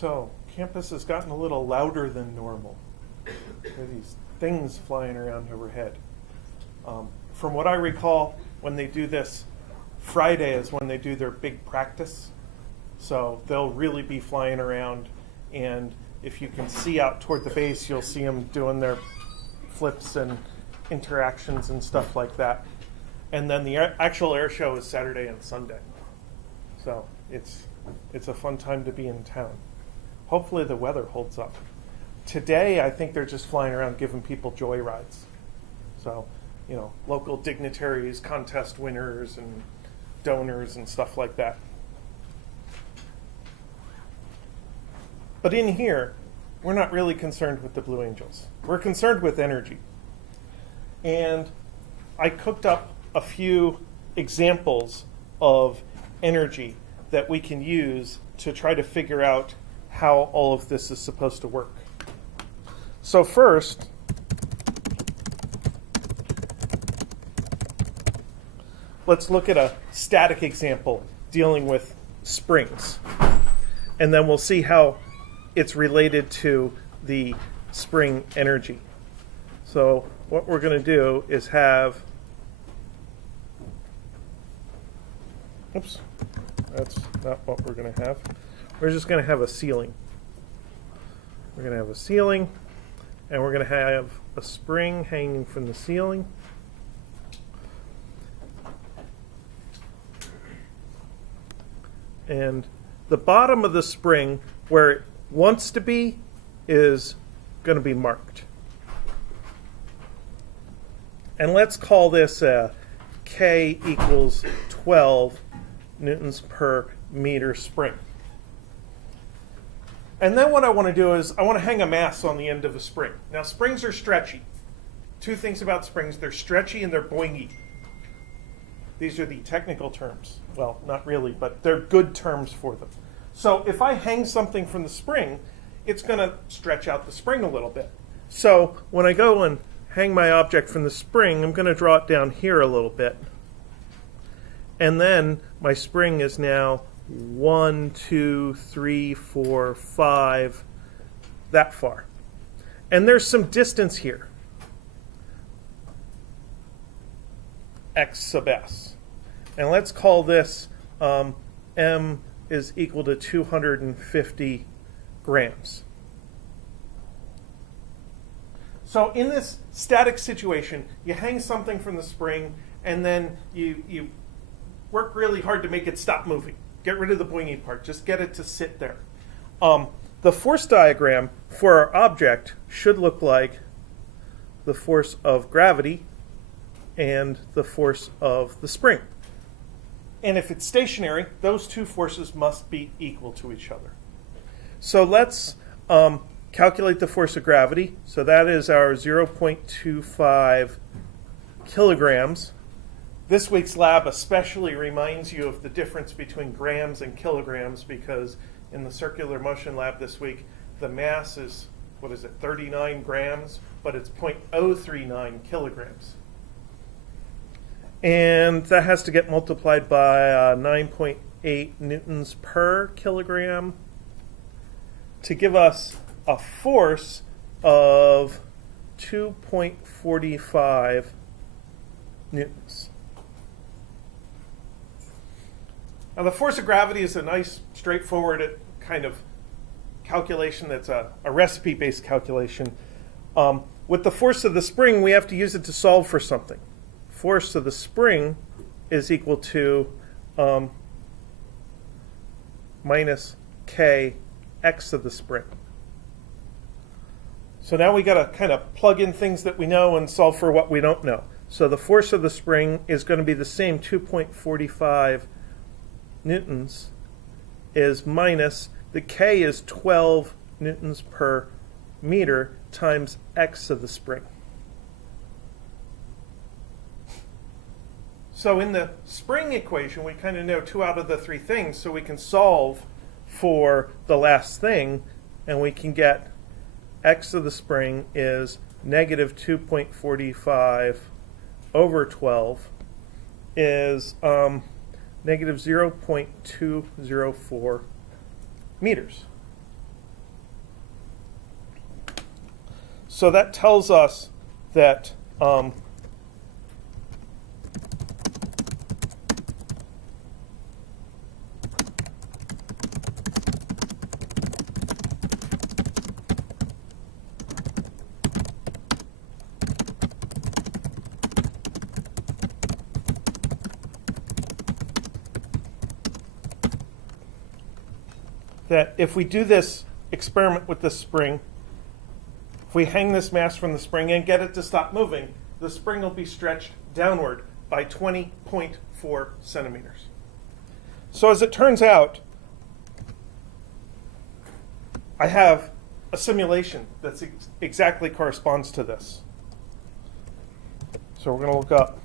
So, campus has gotten a little louder than normal. There are these things flying around overhead. From what I recall, when they do this, Friday is when they do their big practice. So they'll really be flying around, and if you can see out toward the base, you'll see them doing their flips and interactions and stuff like that. And then the actual air show is Saturday and Sunday. So it's a fun time to be in town. Hopefully the weather holds up. Today, I think they're just flying around giving people joy rides. So, you know, local dignitaries, contest winners, and donors and stuff like that. But in here, we're not really concerned with the Blue Angels. We're concerned with energy. And I cooked up a few examples of energy that we can use to try to figure out how all of this is supposed to work. So first, let's look at a static example dealing with springs. And then we'll see how it's related to the spring energy. So what we're going to do is have, oops, that's not what we're going to have. We're just going to have a ceiling. We're going to have a ceiling, and we're going to have a spring hanging from the ceiling. And the bottom of the spring, where it wants to be, is going to be marked. And let's call this K equals 12 newtons per meter spring. And then what I want to do is I want to hang a mass on the end of a spring. Now, springs are stretchy. Two things about springs: they're stretchy and they're boingy. These are the technical terms. Well, not really, but they're good terms for them. So if I hang something from the spring, it's going to stretch out the spring a little bit. So when I go and hang my object from the spring, I'm going to draw it down here a little bit. And then my spring is now 1, 2, 3, 4, 5, that far. And there's some distance here, x sub s. And let's call this m is equal to 250 grams. So in this static situation, you hang something from the spring, and then you work really hard to make it stop moving. Get rid of the boingy part. Just get it to sit there. The force diagram for our object should look like the force of gravity and the force of the spring. And if it's stationary, those two forces must be equal to each other. So let's calculate the force of gravity. So that is our 0.25 kilograms. This week's lab especially reminds you of the difference between grams and kilograms, because in the circular motion lab this week, the mass is, 39 grams, but it's 0.039 kilograms. And that has to get multiplied by 9.8 newtons per kilogram to give us a force of 2.45 newtons. Now, the force of gravity is a nice, straightforward kind of calculation that's a recipe-based calculation. With the force of the spring, we have to use it to solve for something. Force of the spring is equal to minus k x of the spring. So now we got to kind of plug in things that we know and solve for what we don't know. So the force of the spring is going to be the same, 2.45 newtons is minus, the k is 12 newtons per meter times x of the spring. So in the spring equation, we kind of know 2 out of the 3 things, so we can solve for the last thing, and we can get x of the spring is negative 2.45 over 12 is negative 0.204 meters. So that tells us that that if we do this experiment with this spring, if we hang this mass from the spring and get it to stop moving, the spring will be stretched downward by 20.4 centimeters. So as it turns out, I have a simulation that exactly corresponds to this. So we're going to look up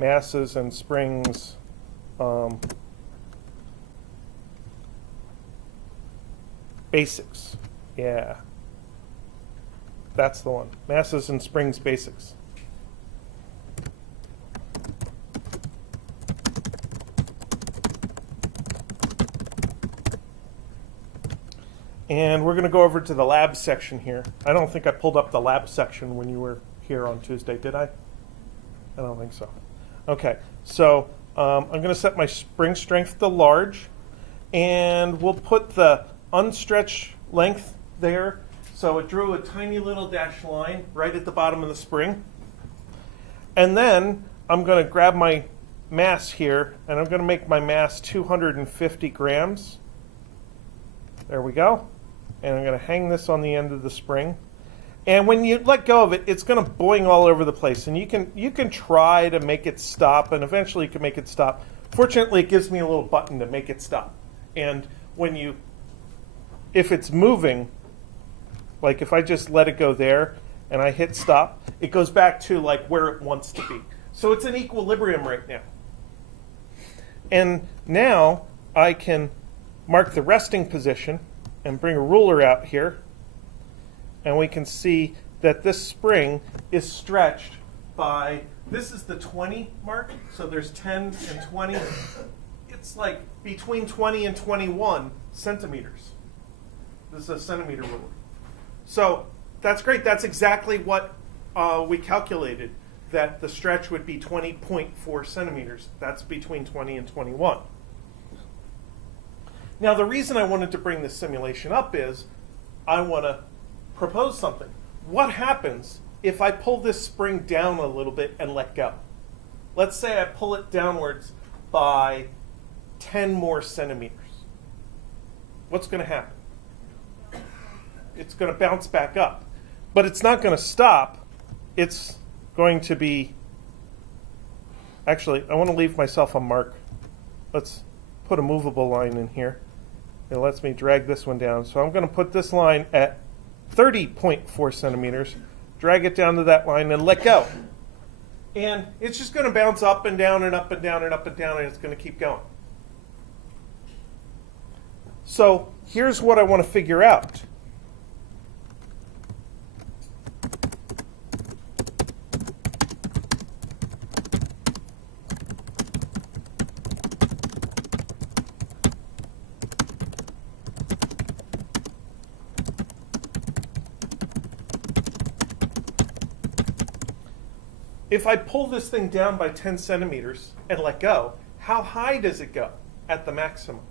masses and springs basics. Yeah. That's the one. Masses and springs basics. And we're going to go over to the lab section here. I don't think I pulled up the lab section when you were here on Tuesday, did I? I don't think so. Okay, so I'm going to set my spring strength to large, and we'll put the unstretched length there. So it drew a tiny little dashed line right at the bottom of the spring. And then I'm going to grab my mass here, and I'm going to make my mass 250 grams. There we go. And I'm going to hang this on the end of the spring. And when you let go of it, it's going to boing all over the place. And you can try to make it stop, and eventually you can make it stop. Fortunately, it gives me a little button to make it stop. And if it's moving, like if I just let it go there and I hit stop, it goes back to like where it wants to be. So it's in equilibrium right now. And now I can mark the resting position and bring a ruler out here, and we can see that this spring is stretched by, this is the 20 mark, so there's 10 and 20. It's like between 20 and 21 centimeters. This is a centimeter ruler. So that's great. That's exactly what we calculated, that the stretch would be 20.4 centimeters. That's between 20 and 21. Now, the reason I wanted to bring this simulation up is I want to propose something. What happens if I pull this spring down a little bit and let go? Let's say I pull it downwards by 10 more centimeters. What's going to happen? It's going to bounce back up. But it's not going to stop. It's going to be... Actually, I want to leave myself a mark. Let's put a movable line in here. It lets me drag this one down. So I'm going to put this line at 30.4 centimeters, drag it down to that line, and let go. And it's just going to bounce up and down and up and down and up and down, and it's going to keep going. So here's what I want to figure out. If I pull this thing down by 10 centimeters and let go, how high does it go at the maximum?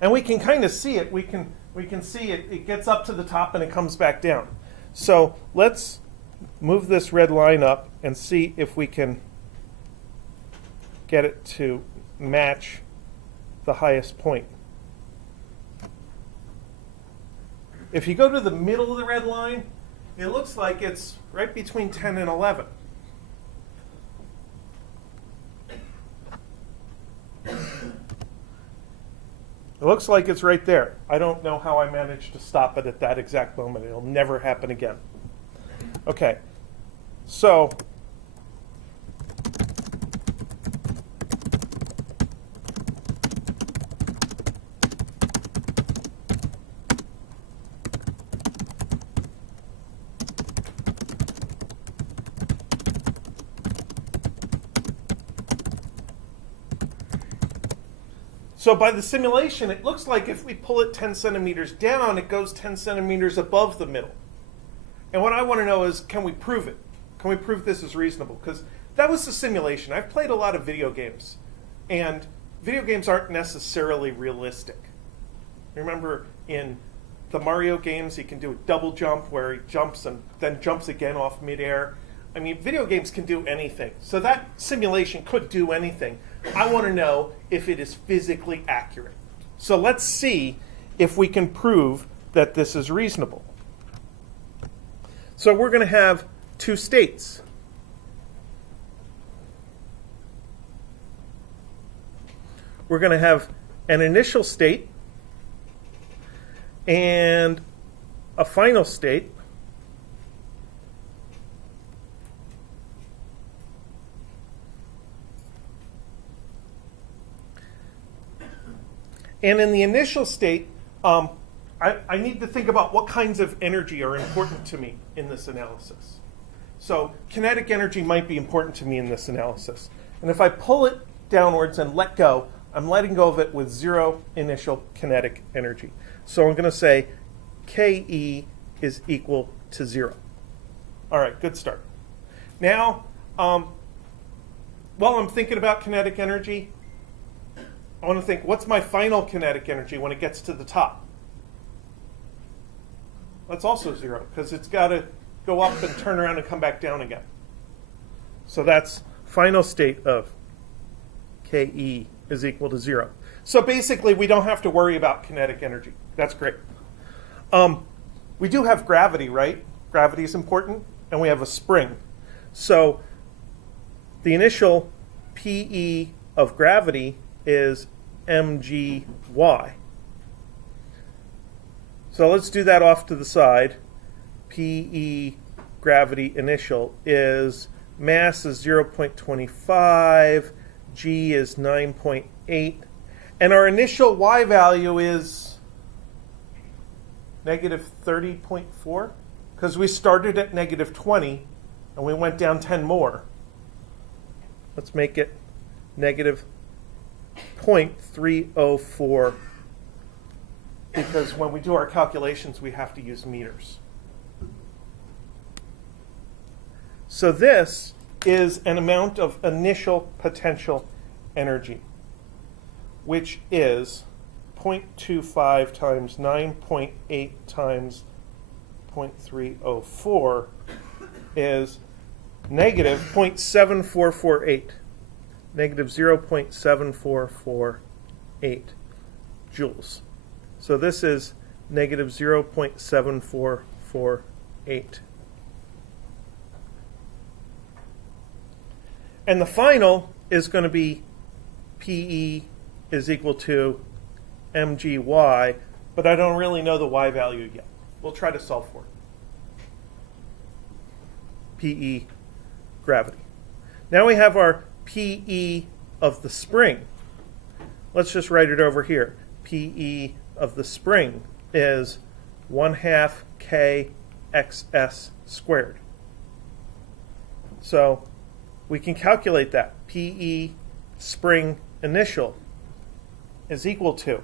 And we can kind of see it. We can see it. It gets up to the top and it comes back down. So let's move this red line up and see if we can get it to match the highest point. If you go to the middle of the red line, it looks like it's right between 10 and 11. It looks like it's right there. I don't know how I managed to stop it at that exact moment. It'll never happen again. Okay, so So by the simulation, it looks like if we pull it 10 centimeters down, it goes 10 centimeters above the middle. And what I want to know is, can we prove it? Can we prove this is reasonable? Because that was the simulation. I've played a lot of video games, and video games aren't necessarily realistic. Remember in the Mario games, you can do a double jump where he jumps and then jumps again off midair. I mean, video games can do anything. So that simulation could do anything. I want to know if it is physically accurate. So let's see if we can prove that this is reasonable. So we're going to have two states. We're going to have an initial state and a final state. And in the initial state, I need to think about what kinds of energy are important to me in this analysis. So kinetic energy might be important to me in this analysis. And if I pull it downwards and let go, I'm letting go of it with zero initial kinetic energy. So I'm going to say Ke is equal to 0. All right, good start. Now, while I'm thinking about kinetic energy, I want to think, what's my final kinetic energy when it gets to the top? That's also 0, because it's got to go up and turn around and come back down again. So that's final state of Ke is equal to 0. So basically, we don't have to worry about kinetic energy. That's great. We do have gravity, right? Gravity is important, and we have a spring. So the initial Pe of gravity is mgy. So let's do that off to the side. Pe gravity initial is mass is 0.25, g is 9.8, and our initial y value is negative 30.4, because we started at negative 20 and we went down 10 more. Let's make it negative 0.304, because when we do our calculations, we have to use meters. So this is an amount of initial potential energy, which is 0.25 times 9.8 times 0.304 is negative 0.7448. Negative 0.7448 joules. So this is negative 0.7448. And the final is going to be Pe is equal to mgy, but I don't really know the y value yet. We'll try to solve for it. Pe gravity. Now we have our Pe of the spring. Let's just write it over here. Pe of the spring is 1/2 kxs squared. So we can calculate that. Pe spring initial is equal to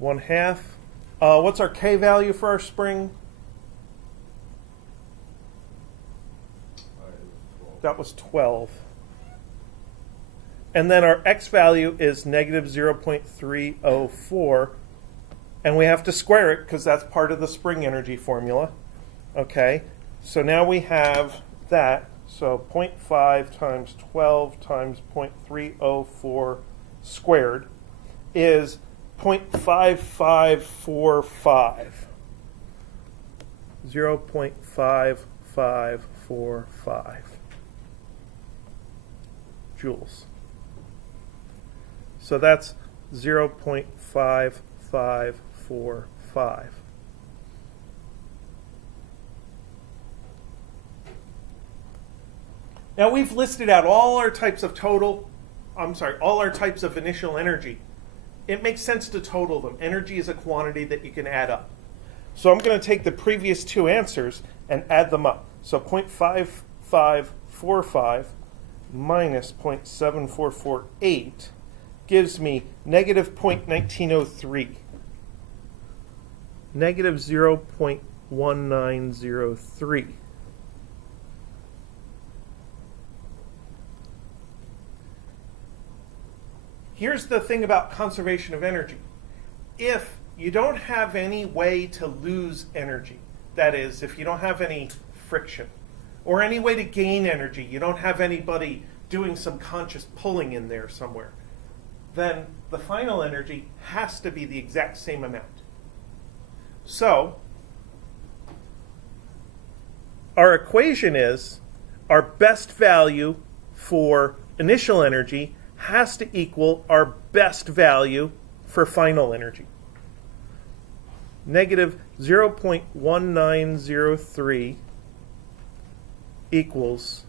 1/2. What's our k value for our spring? That was 12. And then our x value is negative 0.304. And we have to square it because that's part of the spring energy formula. Okay, so now we have that. So 0.5 times 12 times 0.304 squared is 0.5545. 0.5545 joules. So that's 0.5545. Now we've listed out all our types of all our types of initial energy. It makes sense to total them. Energy is a quantity that you can add up. So I'm going to take the previous two answers and add them up. So 0.5545 minus 0.7448 gives me negative 0.1903. Negative 0.1903. Here's the thing about conservation of energy. If you don't have any way to lose energy, that is, if you don't have any friction, or any way to gain energy, you don't have anybody doing some conscious pulling in there somewhere, then the final energy has to be the exact same amount. So, our equation is our best value for initial energy has to equal our best value for final energy. Negative 0.1903 equals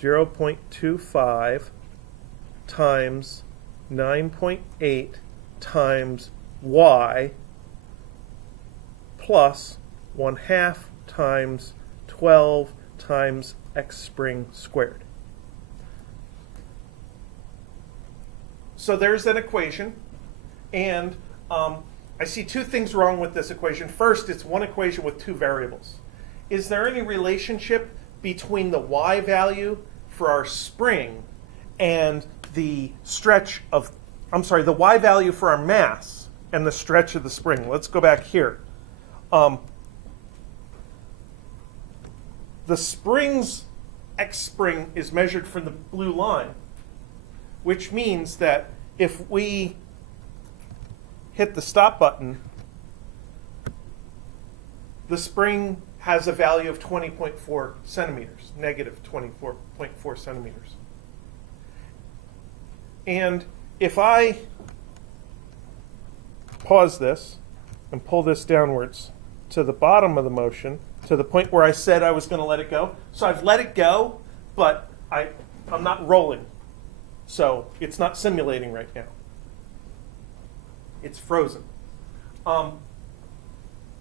0.25 times 9.8 times y plus 1/2 times 12 times x spring squared. So there's an equation, and I see two things wrong with this equation. First, it's one equation with two variables. Is there any relationship between the y value for our spring and the stretch of, the y value for our mass and the stretch of the spring? Let's go back here. The spring's x spring is measured from the blue line, which means that if we hit the stop button, the spring has a value of 20.4 centimeters, negative 24.4 centimeters. And if I pause this and pull this downwards to the bottom of the motion, to the point where I said I was going to let it go. So I've let it go, but I'm not rolling. So it's not simulating right now. It's frozen. The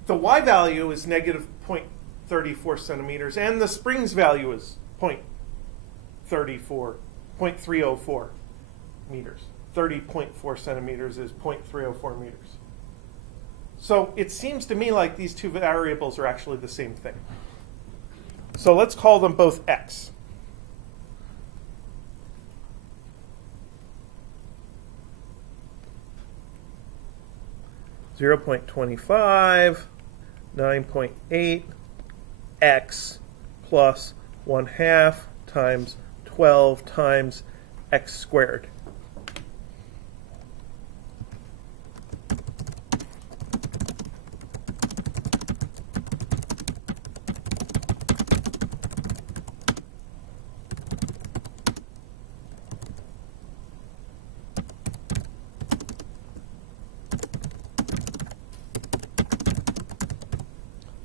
y value is negative 0.34 centimeters, and the spring's value is 0.304 meters. 30.4 centimeters is 0.304 meters. So it seems to me like these two variables are actually the same thing. So let's call them both x. Zero 0.25, 9.8 x plus 1/2 times 12 times x squared.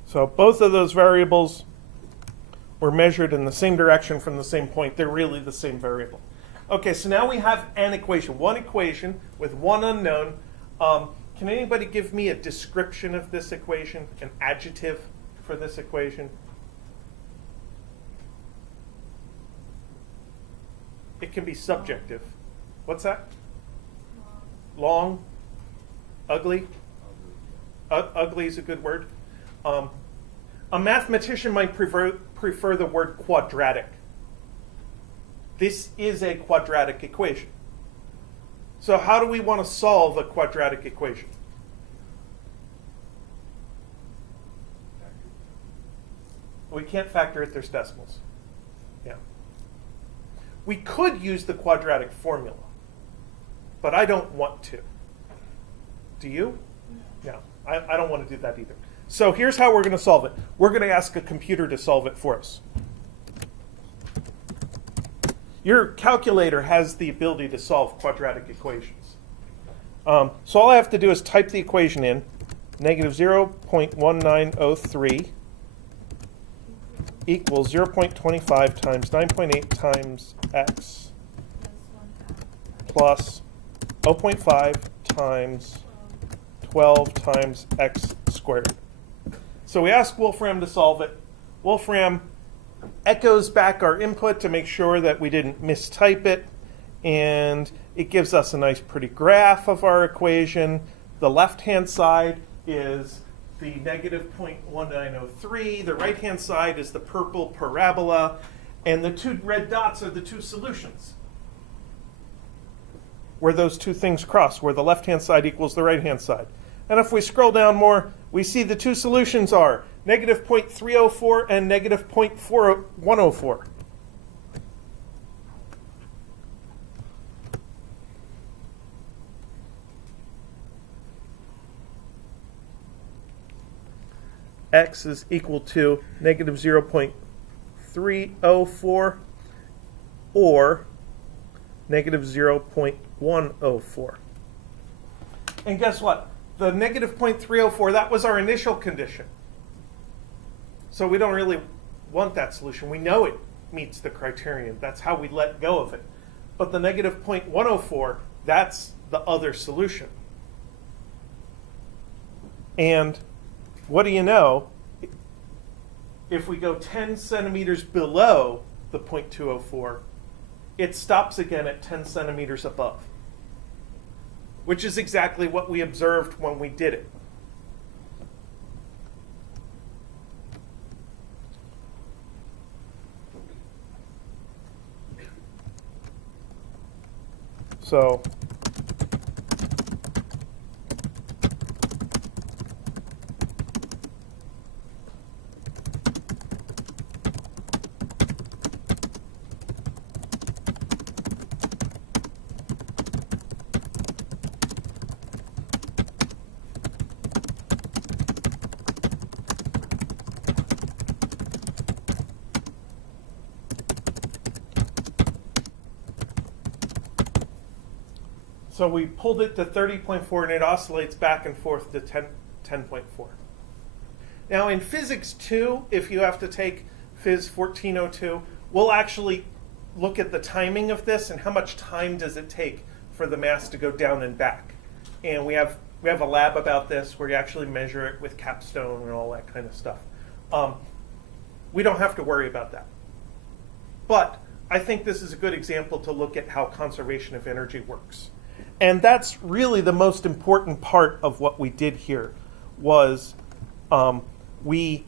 So both of those variables were measured in the same direction from the same point. They're really the same variable. Okay, so now we have an equation, one equation with one unknown. Can anybody give me a description of this equation, an adjective for this equation? It can be subjective. What's that? Long? Ugly? Ugly is a good word. A mathematician might prefer the word quadratic. This is a quadratic equation. So how do we want to solve a quadratic equation? We can't factor it, there's decimals. Yeah. We could use the quadratic formula, but I don't want to. Do you? No, I don't want to do that either. So here's how we're going to solve it. We're going to ask a computer to solve it for us. Your calculator has the ability to solve quadratic equations. So all I have to do is type the equation in. Negative 0.1903 equals 0.25 times 9.8 times x plus 0.5 times 12 times x squared. So we ask Wolfram to solve it. Wolfram echoes back our input to make sure that we didn't mistype it, and it gives us a nice pretty graph of our equation. The left-hand side is the negative 0.1903. The right-hand side is the purple parabola. And the two red dots are the two solutions, where those two things cross, where the left-hand side equals the right-hand side. And if we scroll down more, we see the two solutions are negative 0.304 and negative 0.4104. X is equal to negative 0.304 or negative 0.104. And guess what? The negative 0.304, that was our initial condition. So we don't really want that solution. We know it meets the criterion. That's how we let go of it. But the negative 0.104, that's the other solution. And what do you know? If we go 10 centimeters below the 0.204, it stops again at 10 centimeters above, which is exactly what we observed when we did it. So So we pulled it to 30.4 and it oscillates back and forth to 10.4. Now in Physics 2, if you have to take Phys1402, we'll actually look at the timing of this and how much time does it take for the mass to go down and back. And we have a lab about this where you actually measure it with capstone and all that kind of stuff. We don't have to worry about that. But I think this is a good example to look at how conservation of energy works. And that's really the most important part of what we did here was we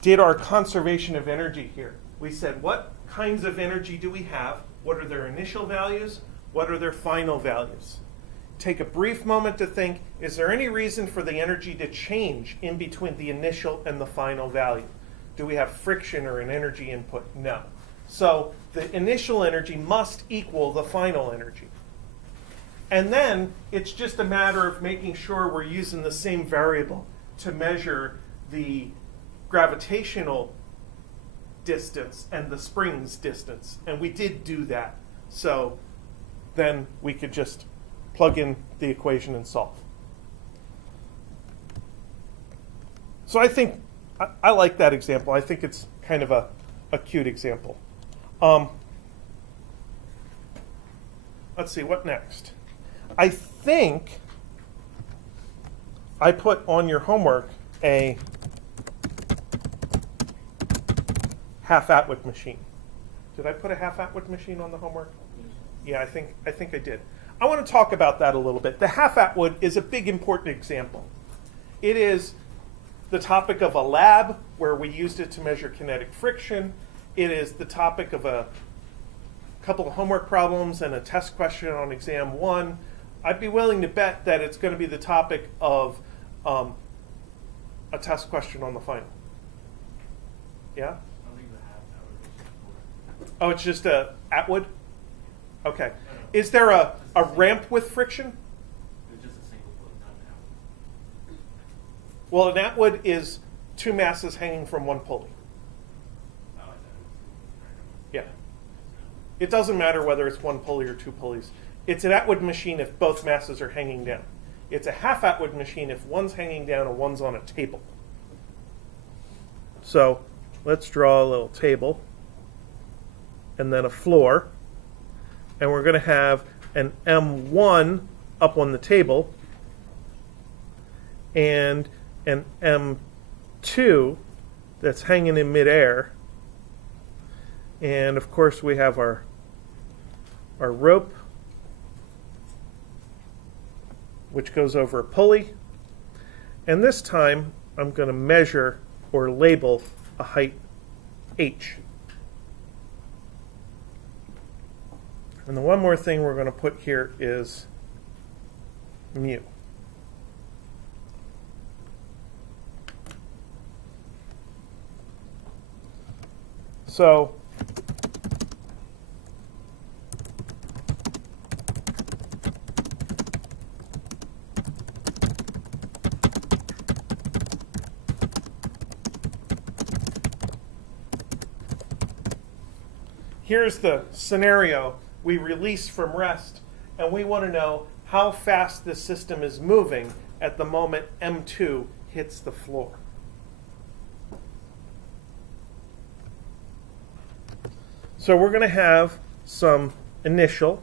did our conservation of energy here. We said, what kinds of energy do we have? What are their initial values? What are their final values? Take a brief moment to think, is there any reason for the energy to change in between the initial and the final value? Do we have friction or an energy input? No. So the initial energy must equal the final energy. And then it's just a matter of making sure we're using the same variable to measure the gravitational distance and the spring's distance. And we did do that. So then we could just plug in the equation and solve. So I think, I like that example. I think it's kind of a cute example. Let's see, what next? I think I put on your homework a half-Atwood machine. Did I put a half-Atwood machine on the homework? Yeah, I think I did. I want to talk about that a little bit. The half-Atwood is a big important example. It is the topic of a lab where we used it to measure kinetic friction. It is the topic of a couple of homework problems and a test question on exam 1. I'd be willing to bet that it's going to be the topic of a test question on the final. Yeah? Oh, it's just a Atwood? Okay. Is there a ramp with friction? It's just a single foot, not an Atwood. Well, an Atwood is two masses hanging from one pulley. Yeah. It doesn't matter whether it's one pulley or two pulleys. It's an Atwood machine if both masses are hanging down. It's a half-Atwood machine if one's hanging down and one's on a table. So let's draw a little table and then a floor. And we're going to have an M1 up on the table and an M2 that's hanging in midair. And of course we have our rope which goes over a pulley. And this time, I'm going to measure or label a height h. And the one more thing we're going to put here is mu. So here's the scenario. We release from rest, and we want to know how fast this system is moving at the moment M2 hits the floor. So we're going to have some initial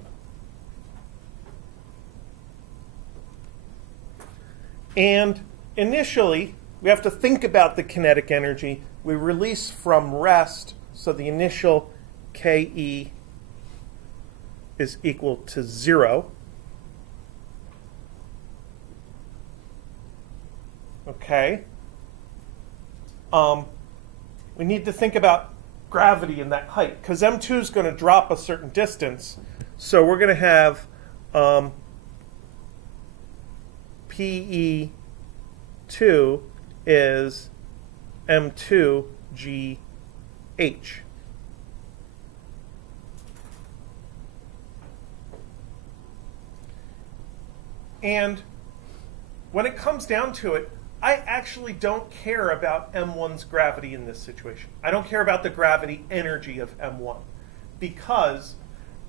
and initially we have to think about the kinetic energy. We release from rest, so the initial KE is equal to 0. Okay. We need to think about gravity in that height, because M2 is going to drop a certain distance. So we're going to have PE2 is M2GH. And when it comes down to it, I actually don't care about M1's gravity in this situation. I don't care about the gravity energy of M1 because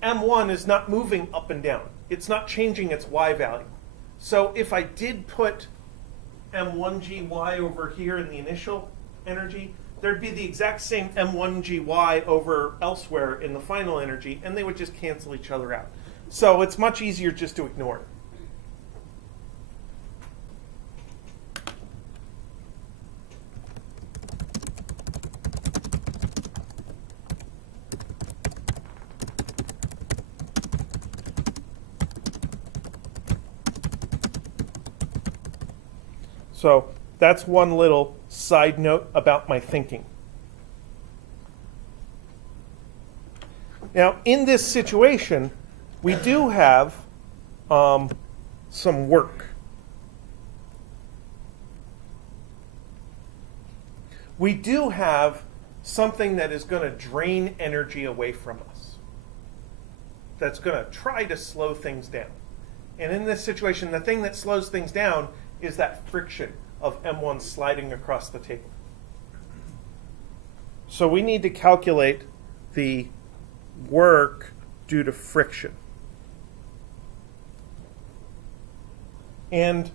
M1 is not moving up and down. It's not changing its Y value. So if I did put M1GY over here in the initial energy, there'd be the exact same M1GY over elsewhere in the final energy, and they would just cancel each other out. So it's much easier just to ignore it. So that's one little side note about my thinking. Now, in this situation, we do have some work. We do have something that is going to drain energy away from us. That's going to try to slow things down. And in this situation, the thing that slows things down is that friction of M1 sliding across the table. So we need to calculate the work due to friction. And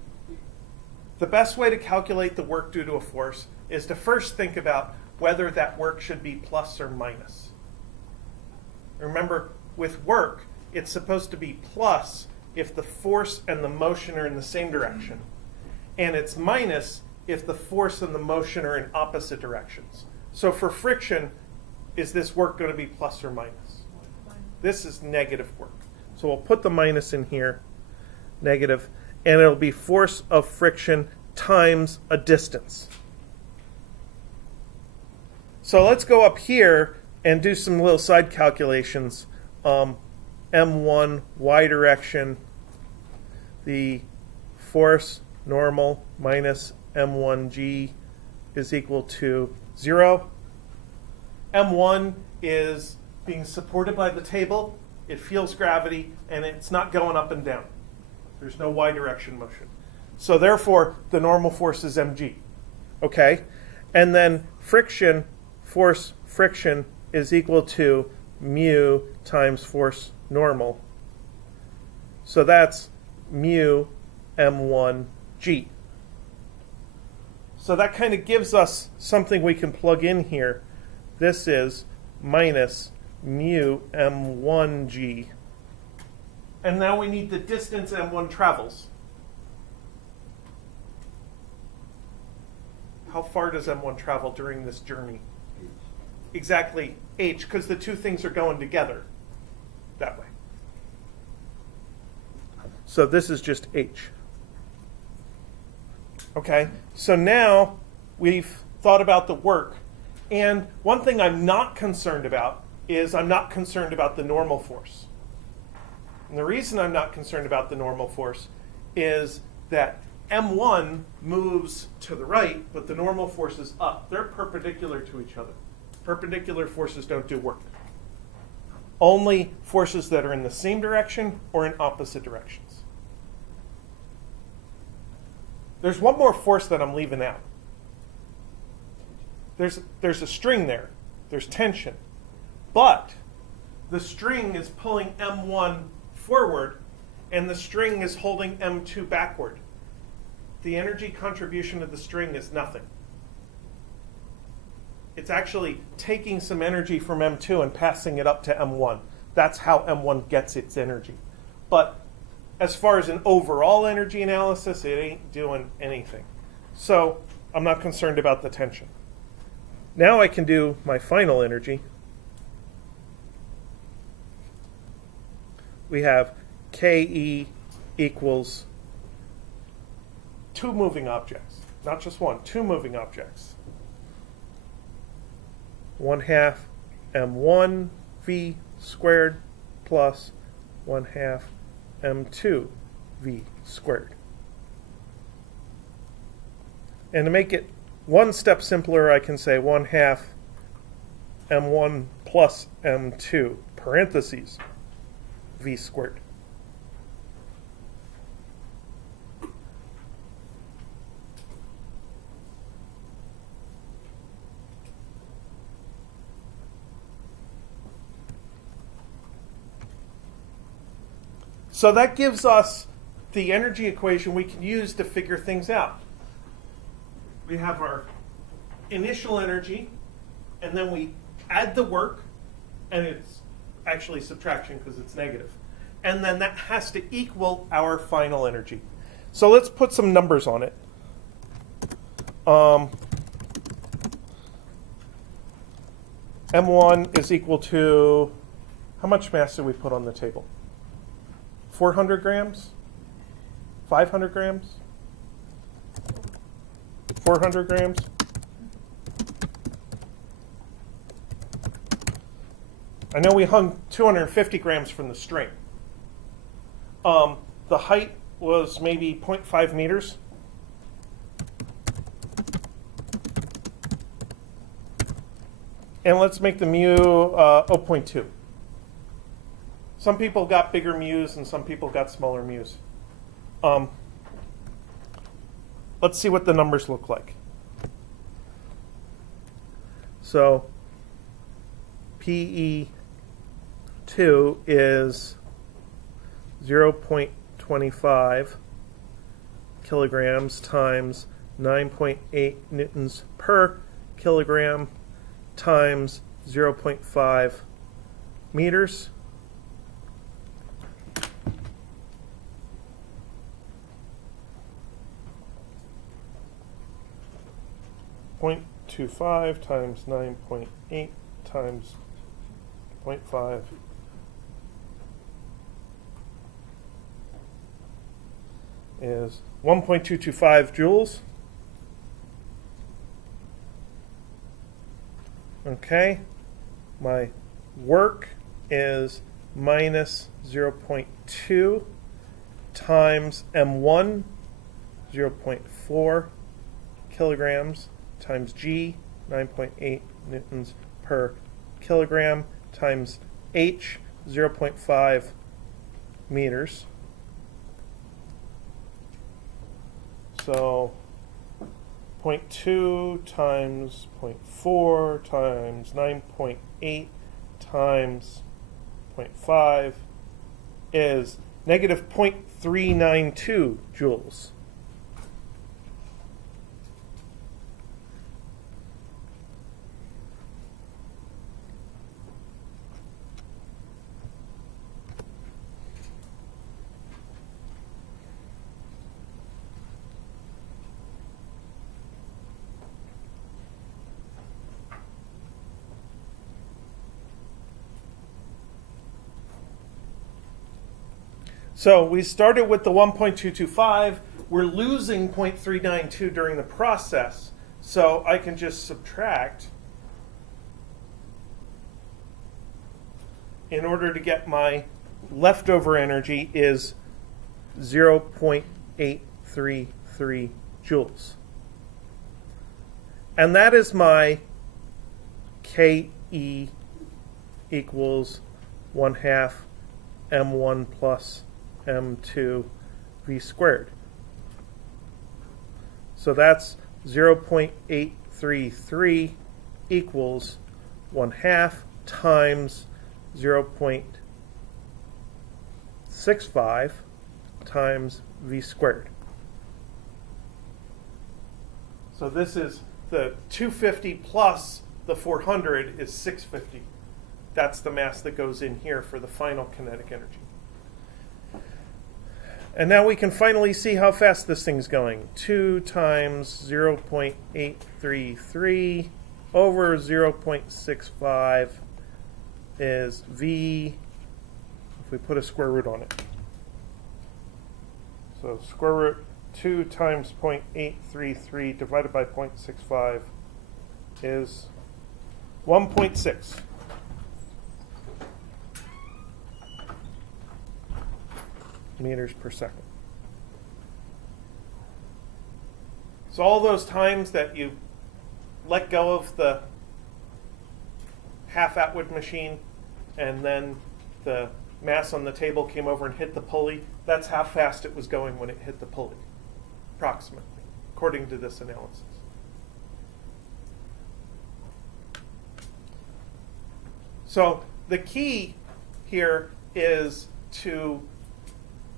the best way to calculate the work due to a force is to first think about whether that work should be plus or minus. Remember, with work, it's supposed to be plus if the force and the motion are in the same direction. And it's minus if the force and the motion are in opposite directions. So for friction, is this work going to be plus or minus? This is negative work. So we'll put the minus in here, negative, and it'll be force of friction times a distance. So let's go up here and do some little side calculations. M1, y direction, the force normal minus M1G is equal to 0. M1 is being supported by the table. It feels gravity, and it's not going up and down. There's no y direction motion. So therefore, the normal force is mg. Okay? And then friction, force friction is equal to mu times force normal. So that's mu m1g. So that kind of gives us something we can plug in here. This is minus mu m1g. And now we need the distance m1 travels. How far does m1 travel during this journey? Exactly h, because the two things are going together that way. So this is just h. Okay, so now we've thought about the work. And one thing I'm not concerned about is I'm not concerned about the normal force. And the reason I'm not concerned about the normal force is that M1 moves to the right, but the normal force is up. They're perpendicular to each other. Perpendicular forces don't do work. Only forces that are in the same direction or in opposite directions. There's one more force that I'm leaving out. There's a string there. There's tension. But the string is pulling M1 forward, and the string is holding M2 backward. The energy contribution of the string is nothing. It's actually taking some energy from M2 and passing it up to M1. That's how M1 gets its energy. But as far as an overall energy analysis, it ain't doing anything. So I'm not concerned about the tension. Now I can do my final energy. We have Ke equals two moving objects, not just one, two moving objects. 1/2 m1 v squared plus 1/2 m2 v squared. And to make it one step simpler, I can say 1/2 m1 plus m2 parentheses v squared. So that gives us the energy equation we can use to figure things out. We have our initial energy, and then we add the work, and it's actually subtraction because it's negative. And then that has to equal our final energy. So let's put some numbers on it. M1 is equal to, how much mass did we put on the table? 400 grams? 500 grams? 400 grams? I know we hung 250 grams from the string. The height was maybe 0.5 meters. And let's make the mu 0.2. Some people got bigger mu's and some people got smaller mu's. Let's see what the numbers look like. So PE2 is 0.25 kilograms times 9.8 newtons per kilogram times 0.5 meters. Point 0.25 times 9.8 times 0.5 is 1.225 joules. Okay, my work is minus 0.2 times M1, 0.4 kilograms times G, 9.8 newtons per kilogram, times H, 0.5 meters. So 0.2 times 0.4 times 9.8 times 0.5 is negative 0.392 joules. So we started with the 1.225. we're losing 0.392 during the process, so I can just subtract in order to get my leftover energy is 0.833 joules. And that is my KE equals 1/2 m1 plus m2 v squared. So that's 0.833 equals 1/2 times 0.65 times v squared. So this is the 250 plus the 400 is 650. That's the mass that goes in here for the final kinetic energy. And now we can finally see how fast this thing's going. 2 times 0.833 over 0.65 is v, if we put a square root on it. So square root 2 times 0.833 divided by 0.65 is 1.6. meters per second. So all those times that you let go of the half Atwood machine and then the mass on the table came over and hit the pulley, that's how fast it was going when it hit the pulley, approximately, according to this analysis. So the key here is to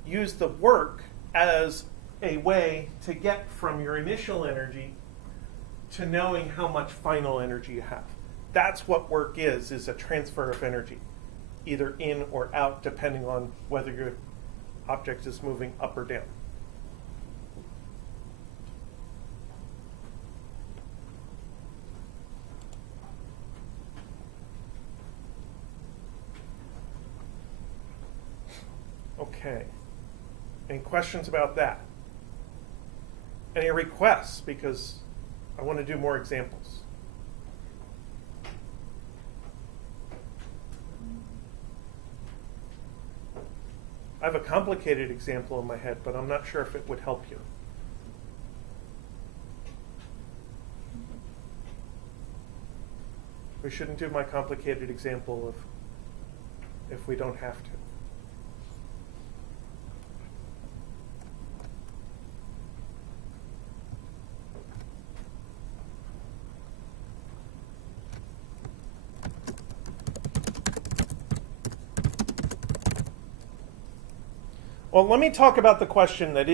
use the work as a way to get from your initial energy to knowing how much final energy you have. That's what work is a transfer of energy, either in or out, depending on whether your object is moving up or down. Okay. Any questions about that? Any requests? Because I want to do more examples. I have a complicated example in my head, but I'm not sure if it would help you. We shouldn't do my complicated example if we don't have to. Well, let me talk about the question that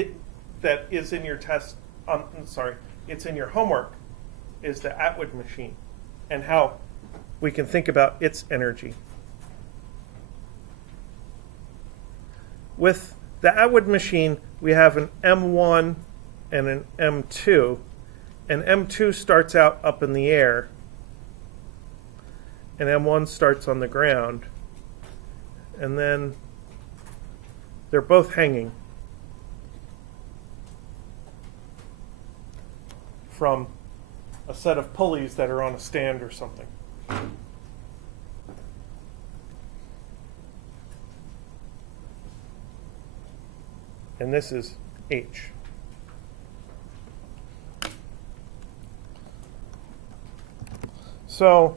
is in your test. It's in your homework, is the Atwood machine, and how we can think about its energy. With the Atwood machine, we have an M1 and an M2, and M2 starts out up in the air, and M1 starts on the ground, and then they're both hanging from a set of pulleys that are on a stand or something. And this is H. So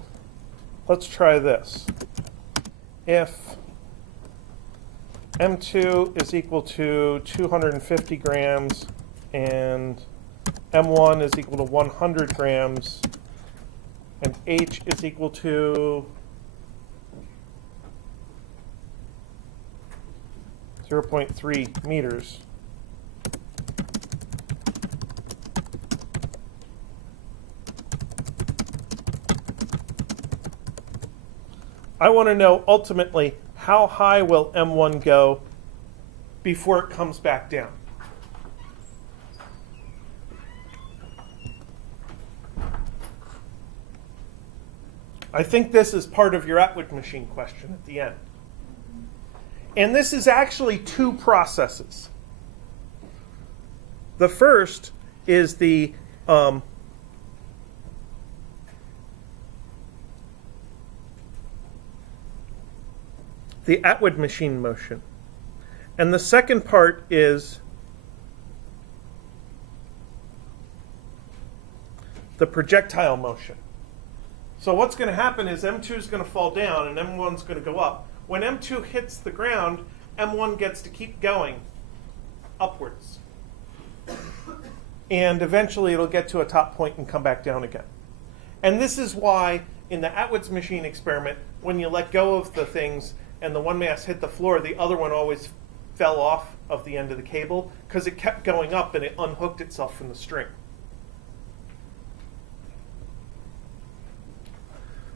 let's try this. If M2 is equal to 250 grams and M1 is equal to 100 grams and H is equal to 0.3 meters. I want to know ultimately, how high will M1 go before it comes back down? I think this is part of your Atwood machine question at the end. And this is actually two processes. The first is the Atwood machine motion. And the second part is the projectile motion. So what's going to happen is M2 is going to fall down and M1 is going to go up. When M2 hits the ground, M1 gets to keep going upwards. And eventually it'll get to a top point and come back down again. And this is why in the Atwood's machine experiment, when you let go of the things and the one mass hit the floor, the other one always fell off of the end of the cable because it kept going up and it unhooked itself from the string.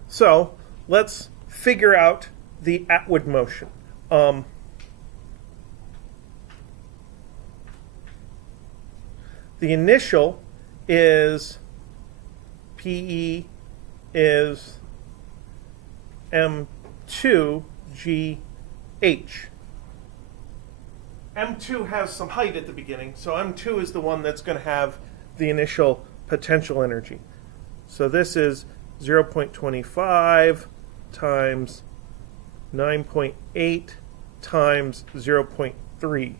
So let's figure out the Atwood motion. The initial is PE is M2GH. M2 has some height at the beginning, so M2 is the one that's going to have the initial potential energy. So this is 0.25 times 9.8 times 0.3.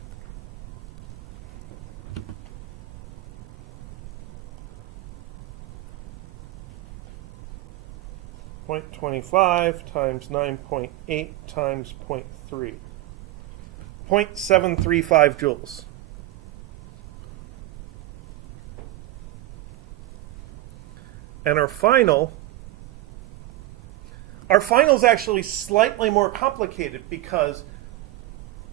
Point 0.25 times 9.8 times 0.3. 0.735 joules. And our final is actually slightly more complicated because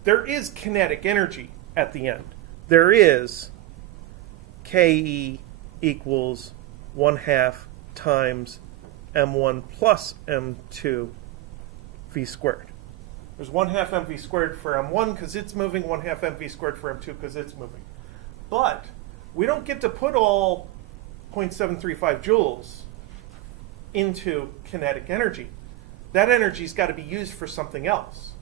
there is kinetic energy at the end. There is Ke equals 1/2 times M1 plus M2 V squared. There's 1/2 mv squared for M1 because it's moving, 1/2 mv squared for M2 because it's moving. But we don't get to put all 0.735 joules into kinetic energy. That energy's got to be used for something else.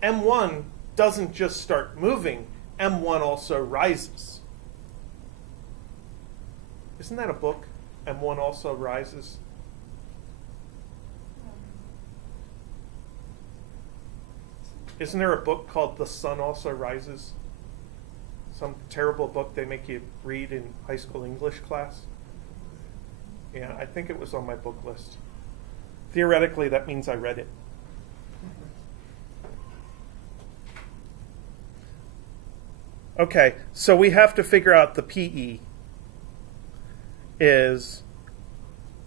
M1 doesn't just start moving, M1 also rises. Isn't that a book? M1 also rises? Isn't there a book called The Sun Also Rises? Some terrible book they make you read in high school English class? Yeah, I think it was on my book list. Theoretically, that means I read it. Okay, so we have to figure out the PE is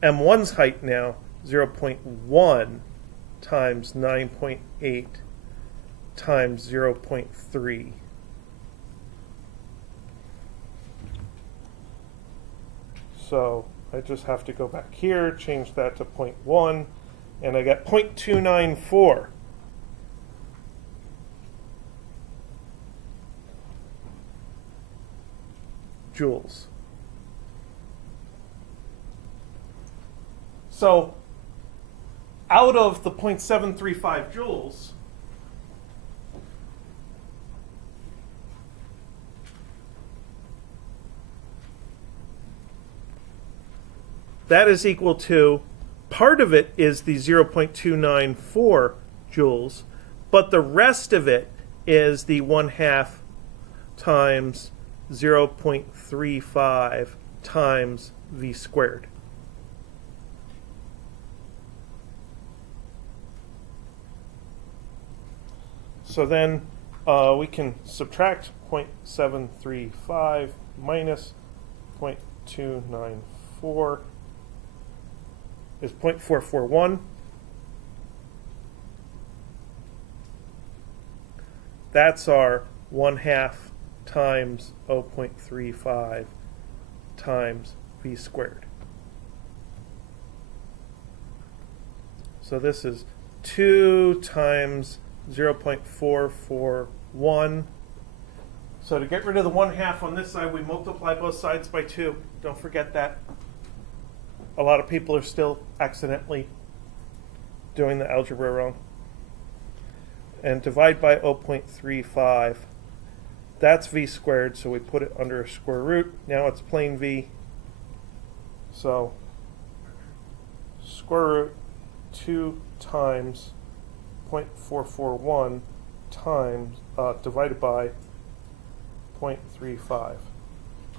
M1's height now, 0.1 times 9.8 times 0.3. So I just have to go back here, change that to 0.1, and I get 0.294. Joules. So out of the 0.735 joules, that is equal to, part of it is the 0.294 joules, but the rest of it is the 1/2 times 0.35 times V squared. So then we can subtract 0.735 minus 0.294 is 0.441. That's our 1/2 times 0.35 times V squared. So this is 2 times 0.441. So to get rid of the 1/2 on this side, we multiply both sides by 2. Don't forget that. A lot of people are still accidentally doing the algebra wrong. And divide by 0.35. That's v squared, so we put it under a square root. Now it's plain v. So square root 2 times 0.441 times divided by 0.35.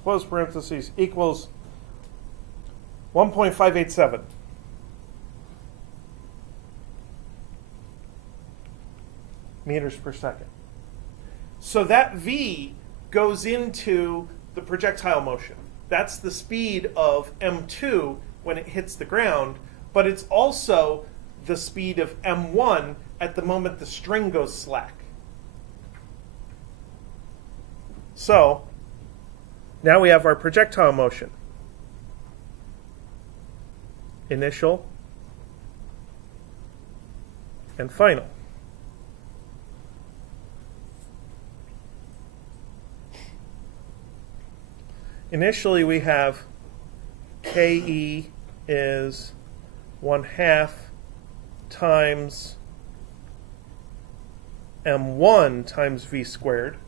Close parentheses equals 1.587. Meters per second. So that v goes into the projectile motion. That's the speed of m2 when it hits the ground, but it's also the speed of m1 at the moment the string goes slack. So now we have our projectile motion. Initial and final. Initially we have KE is 1/2 times m1 times v squared.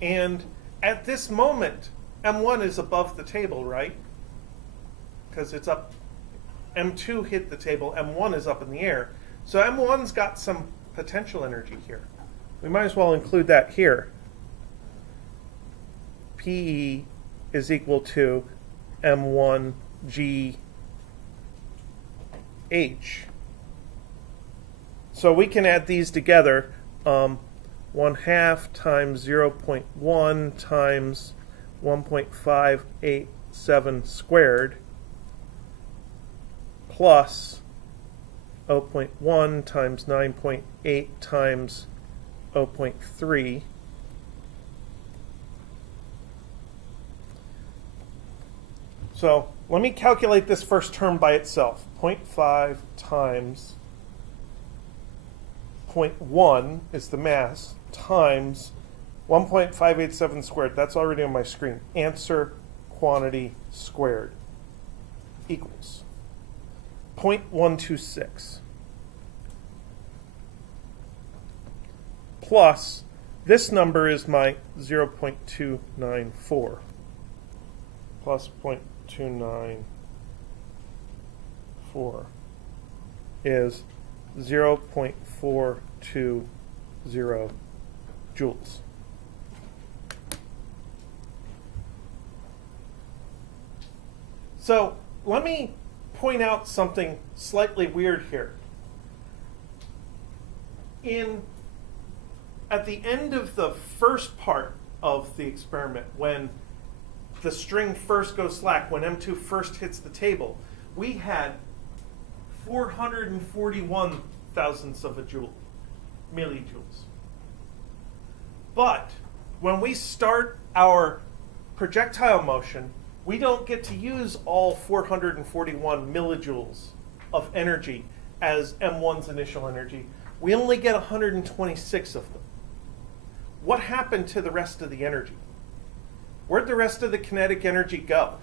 And at this moment, m1 is above the table, right? Because it's up. m2 hit the table, m1 is up in the air. So m1's got some potential energy here. We might as well include that here. PE is equal to m1 GH. So we can add these together. 1/2 times 0.1 times 1.587 squared plus 0.1 times 9.8 times 0.3 . So let me calculate this first term by itself. 0.5 times 0.1 is the mass times 1.587 squared. That's already on my screen. Answer quantity squared equals 0.126 plus this number is my 0.294 plus 0.294 is 0.420 joules. So let me point out something slightly weird here. At the end of the first part of the experiment, when the string first goes slack, when M2 first hits the table, we had 441 thousandths of a joule, millijoules. But when we start our projectile motion, we don't get to use all 441 millijoules of energy as M1's initial energy. We only get 126 of them. What happened to the rest of the energy? Where'd the rest of the kinetic energy go?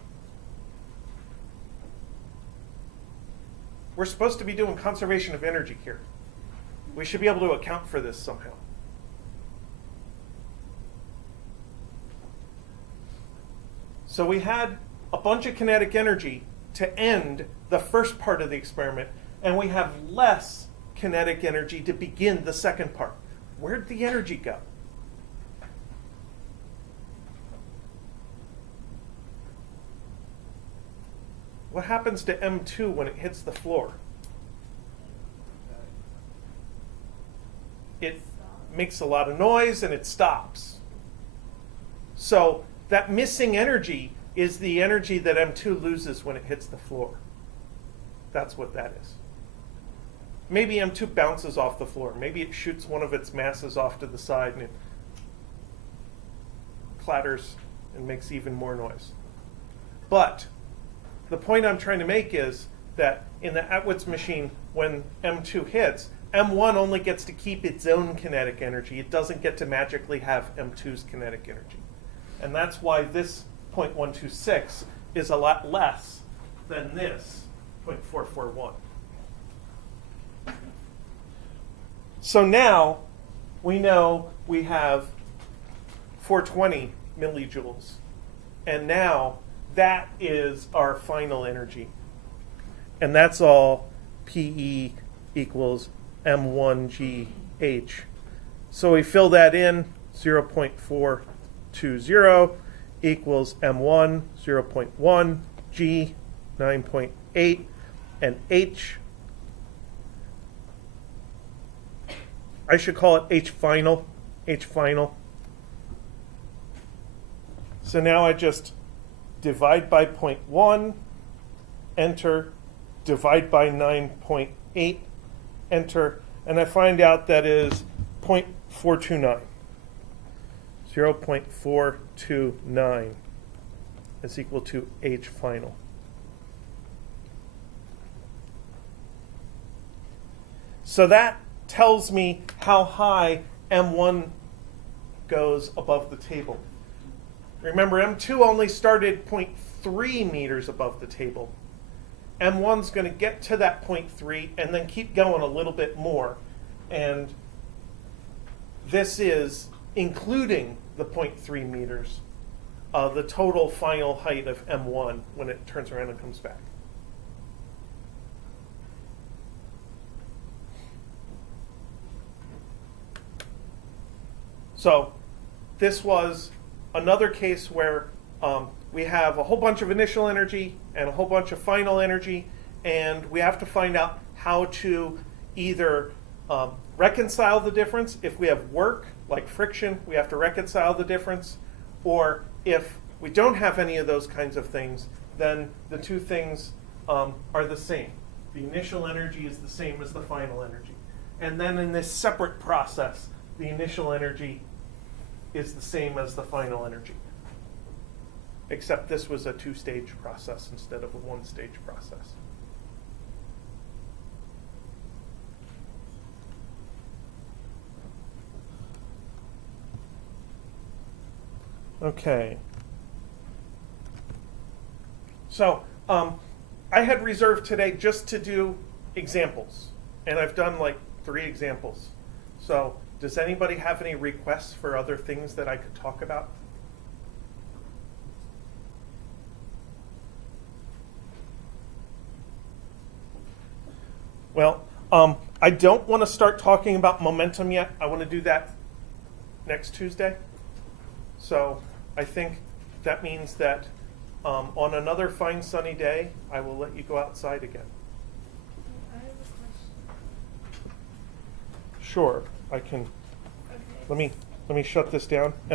We're supposed to be doing conservation of energy here. We should be able to account for this somehow. So we had a bunch of kinetic energy to end the first part of the experiment, and we have less kinetic energy to begin the second part. Where'd the energy go? What happens to M2 when it hits the floor? It makes a lot of noise and it stops. So that missing energy is the energy that M2 loses when it hits the floor. That's what that is. Maybe M2 bounces off the floor. Maybe it shoots one of its masses off to the side and it clatters and makes even more noise. But the point I'm trying to make is that in the Atwood's machine, when M2 hits, M1 only gets to keep its own kinetic energy. It doesn't get to magically have M2's kinetic energy. And that's why this 0.126 is a lot less than this 0.441. So now we know we have 420 millijoules. And now that is our final energy. And that's all PE equals M1GH. So we fill that in, 0.420 equals M1, 0.1, G, 9.8, and H, I should call it H final. So now I just divide by 0.1, enter, divide by 9.8, enter, and I find out that is 0.429. 0.429 is equal to H final. So that tells me how high M1 goes above the table. Remember, M2 only started 0.3 meters above the table. M1's going to get to that 0.3 and then keep going a little bit more. And this is including the 0.3 meters, the total final height of M1 when it turns around and comes back. So this was another case where we have a whole bunch of initial energy and a whole bunch of final energy, and we have to find out how to either reconcile the difference. If we have work, like friction, we have to reconcile the difference. Or if we don't have any of those kinds of things, then the two things are the same. The initial energy is the same as the final energy. And then in this separate process, the initial energy is the same as the final energy. Except this was a two-stage process instead of a one-stage process. Okay. So I had reserved today just to do examples. And I've done like 3 examples. So does anybody have any requests for other things that I could talk about? Well, I don't want to start talking about momentum yet. I want to do that next Tuesday. So I think that means that on another fine sunny day, I will let you go outside again. I have a question. Sure, I can. Okay. Let me shut this down.